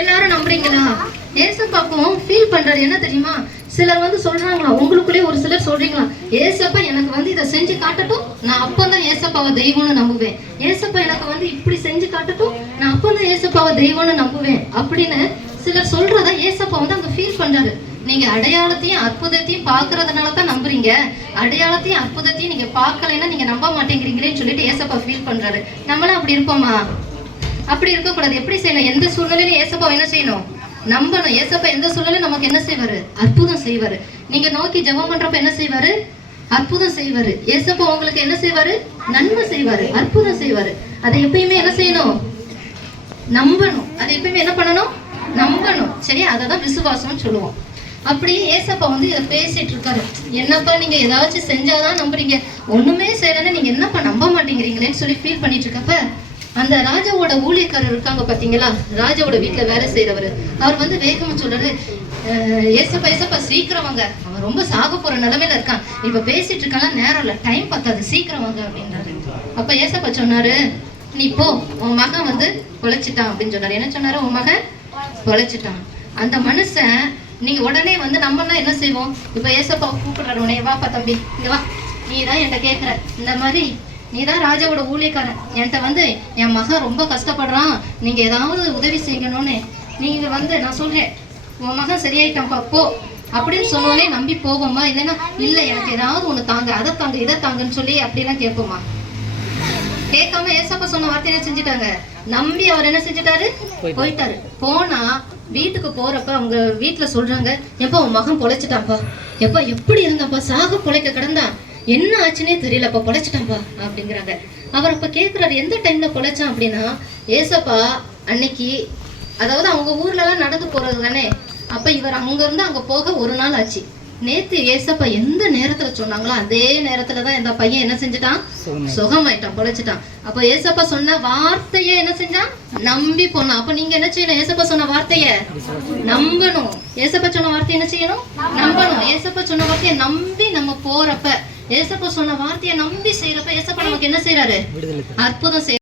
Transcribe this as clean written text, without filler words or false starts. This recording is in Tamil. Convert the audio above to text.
எல்லாரும் நம்புறீங்களா? ஏசப்பாக்கும் ஃபீல் பண்றாரு என்ன தெரியுமா? சிலர் வந்து சொல்றாங்களா, உங்களுக்குள்ளே ஒரு சிலர் சொல்றீங்களா, ஏசப்பா எனக்கு வந்து இதை செஞ்சு காட்டட்டும், நான் அப்பதான் ஏசப்பாவை தெய்வம்னு நம்புவேன். ஏசப்பா எனக்கு வந்து இப்படி செஞ்சு காட்டட்டும், நான் அப்பதான் ஏசப்பாவை தெய்வம்னு நம்புவேன் அப்படின்னு சிலர் சொல்றதா ஏசப்பா வந்து அங்க ஃபீல் பண்றாரு. நீங்க அடையாளத்தையும் அற்புதத்தையும் பாக்குறதுனால தான் நம்புறீங்க, அடையாளத்தையும் அற்புதத்தையும் நீங்க பார்க்கலைன்னா நீங்க நம்ப மாட்டேங்கிறீங்களேன்னு சொல்லிட்டு ஏசப்பா ஃபீல் பண்றாரு. நம்மளாம் அப்படி இருப்போமா? அப்படி இருக்கக்கூடாது. எப்படி செய்யணும்? எந்த சூழ்நிலையிலும் ஏசப்பா என்ன செய்யணும்? நம்பணும். ஏசப்பா எந்த சூழ்நிலையும் நமக்கு என்ன செய்வாரு? அற்புதம் செய்வாரு. நீங்க நோக்கி ஜெபம் பண்றப்ப என்ன செய்வாரு? அற்புதம் செய்வாரு. ஏசப்பா உங்களுக்கு என்ன செய்வாரு? நன்மை செய்வாரு, அற்புதம் செய்வாரு. அதை எப்பயுமே என்ன செய்யணும்? நம்பணும். அதை எப்பயுமே என்ன பண்ணணும்? நம்பணும். சரியா? அததான் விசுவாசம்னு சொல்லுவோம். அப்படியே ஏசப்பா வந்து இதை பேசிட்டு இருக்காரு. என்னப்பா நீங்க ஏதாச்சும் செஞ்சாதான் நம்புறீங்க, ஒண்ணுமே செய்யலன்னு நீங்க என்னப்பா நம்ப மாட்டேங்கிறீங்களேன்னு சொல்லி ஃபீல் பண்ணிட்டு இருக்கப்ப அந்த ராஜாவோட ஊழியக்காரர் இருக்காங்க பாத்தீங்களா, ராஜாவோட வீட்டுல வேலை செய்யறவர், அவர் வந்து வேகமா சொல்றாரு, ஏசப்பா ஏசப்பா சீக்கிரம் வாங்க, அவன் ரொம்ப சாக போற நிலைமையில இருக்கான், இப்ப பேசிட்டு இருக்கான், நேரம் இல்ல, டைம் பத்தாது, சீக்கிரம் வாங்க அப்படின்றாரு. அப்ப ஏசப்பா சொன்னாரு, நீ போ, உன் மகன் வந்து பொழைச்சிட்டான் அப்படின்னு சொன்னாரு. என்ன சொன்னாரு? உன் மகன் பொழைச்சிட்டான். அந்த மனுஷன் நீங்க உடனே வந்து நம்மனா என்ன செய்வோம்? இப்ப ஏசப்பா கூப்பிடுறாரு, உடனே வாப்பா தம்பி இங்க வா, நீ தான் என்கிட்ட கேட்கிற, இந்த மாதிரி நீதான் ராஜாவோட ஊழியக்காரன், என்கிட்ட வந்து என் மகன் ரொம்ப கஷ்டப்படுறான், நீங்க ஏதாவது உதவி செய்யணும்னு நீங்க வந்து நான் சொல்றேன், உன் மகன் சரியாயிட்டான்ப்பா போ அப்படின்னு சொன்னோடனே நம்பி போவோமா? இல்லைன்னா இல்ல எனக்கு ஏதாவது ஒண்ணு தாங்க, அதை தாங்க, இதை தாங்கன்னு சொல்லி அப்படிலாம் கேட்போமா? கேட்காம ஏசப்பா சொன்ன வார்த்தையை செஞ்சுட்டாங்க. நம்பி அவர் என்ன செஞ்சுட்டாரு? போயிட்டாரு. போனா வீட்டுக்கு போறப்ப அவங்க வீட்டுல சொல்றாங்க, எப்ப உன் மகன் பொழைச்சிட்டான்ப்பா, எப்ப எப்படி இருந்தாப்பா, சாக பொழைக்க கிடந்தான், என்ன ஆச்சுன்னே தெரியலப்பா, பொழைச்சிட்டான்ப்பா அப்படிங்கிறாங்க. அவர் அப்ப கேட்கிறாரு, எந்த டைம்ல பொழைச்சான் அப்படின்னா, ஏசப்பா அன்னைக்கு, அதாவது அவங்க ஊர்ல எல்லாம் நடந்து போறது தானே, அப்ப இவர் அங்க இருந்து அங்க போக ஒரு நாள் ஆச்சு. நேத்து ஏசப்பா எந்த நேரத்துல சொன்னாங்களோ அதே நேரத்துலதான் இந்த பையன் என்ன செஞ்சுட்டான்? சுகமாயிட்டான், பொழைச்சிட்டான். அப்ப ஏசப்பா சொன்ன வார்த்தைய என்ன செஞ்சான்? நம்பி போனான். அப்ப நீங்க என்ன செய்யணும்? ஏசப்பா சொன்ன வார்த்தைய நம்பணும். ஏசப்பா சொன்ன வார்த்தை என்ன செய்யணும்? நம்பணும். ஏசப்பா சொன்ன வார்த்தையை நம்பி நம்ம போறப்ப, ஏசப்பா சொன்ன வார்த்தையை நம்பி செய்யறப்ப ஏசப்பா நமக்கு என்ன செய்யறாரு? அற்புதம் செய்ய